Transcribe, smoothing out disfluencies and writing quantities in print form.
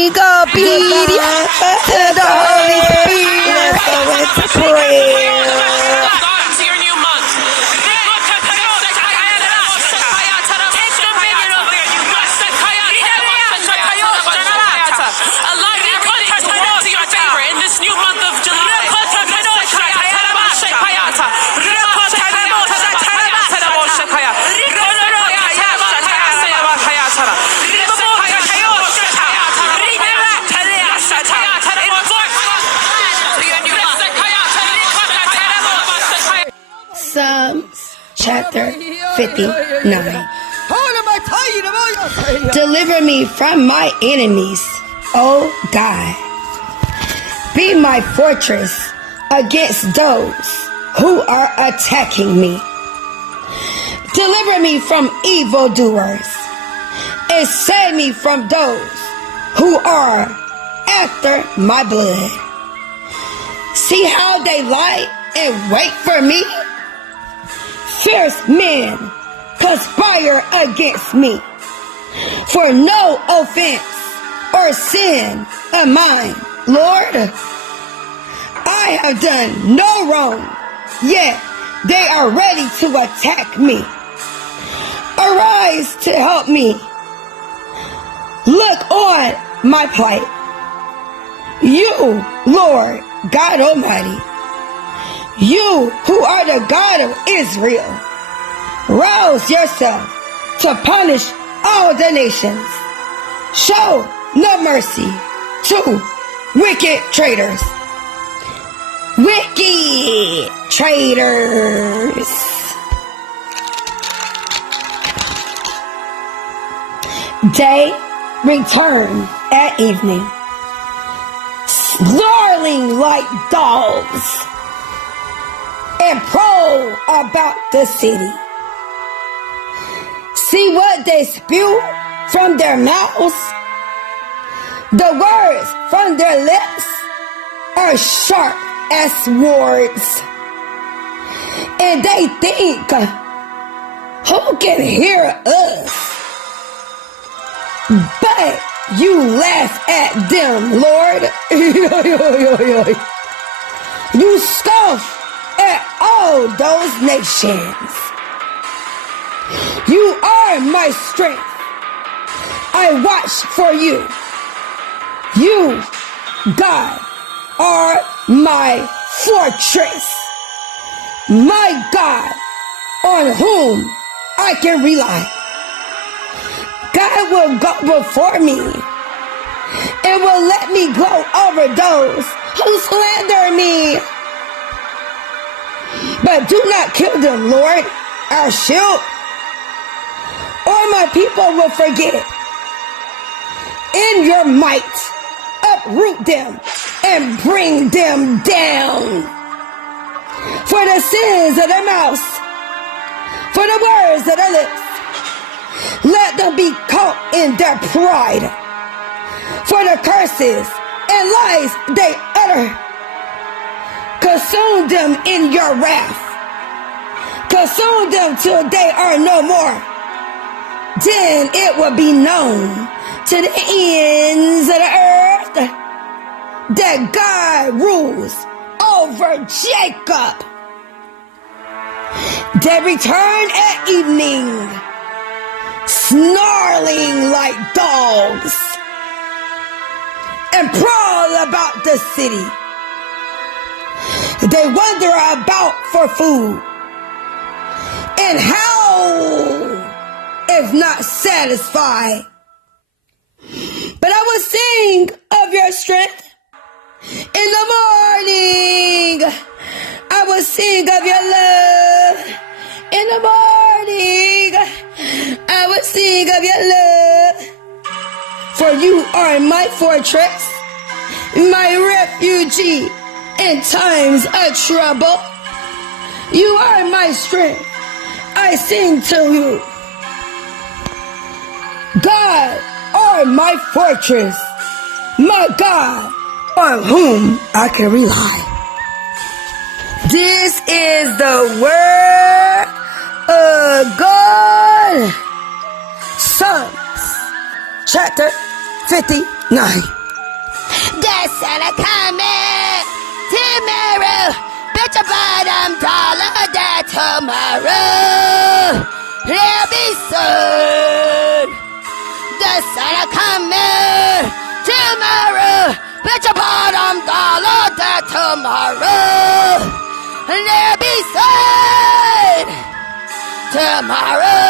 being obedient to the Holy Spirit. Let's go into prayer. Psalms chapter 59. Deliver me from my enemies, O God. Be my fortress against those who are attacking me. Deliver me from evildoers and save me from those who are after my blood. See how they lie and wait for me? Fierce men conspire against me for no offense or sin of mine. Lord, I have done no wrong, yet they are ready to attack me. Arise to help me. Look on my plight. You, Lord God Almighty, you who are the God of Israel, rouse yourself to punish all the nations. Show no mercy to wicked traitors. Wicked traitors. They return at evening, snarling like dogs, and prowl about the city. See what they spew from their mouths? The words from their lips are sharp as swords. And they think, who can hear us? But you laugh at them, Lord. You scoff at all those nations. You are my strength. I watch for you. You, God, are my fortress. My God, on whom I can rely. God will go before me and will let me go over those who slander me. But do not kill them, Lord, our shield, or my people will forget. In your might, uproot them and bring them down. For the sins of their mouths, for the words of their lips, let them be caught in their pride. For the curses and lies they utter, consume them in your wrath. Consume them till they are no more. Then it will be known to the ends of the earth that God rules over Jacob. They return at evening, snarling like dogs, and prowl about the city. They wander about for food and howl if not satisfied. But I will sing of your strength in the morning. I will sing of your love in the morning. I will sing of your love. For you are my fortress, my refuge in times of trouble. You are my strength. I sing to you. God are my fortress, my God on whom I can rely. This is the word of God. Psalms chapter $59. That's Santa coming tomorrow. Bet your bottom dollar that tomorrow there'll be sun. The Santa coming tomorrow. Bet your bottom dollar that tomorrow there'll be sun. Tomorrow.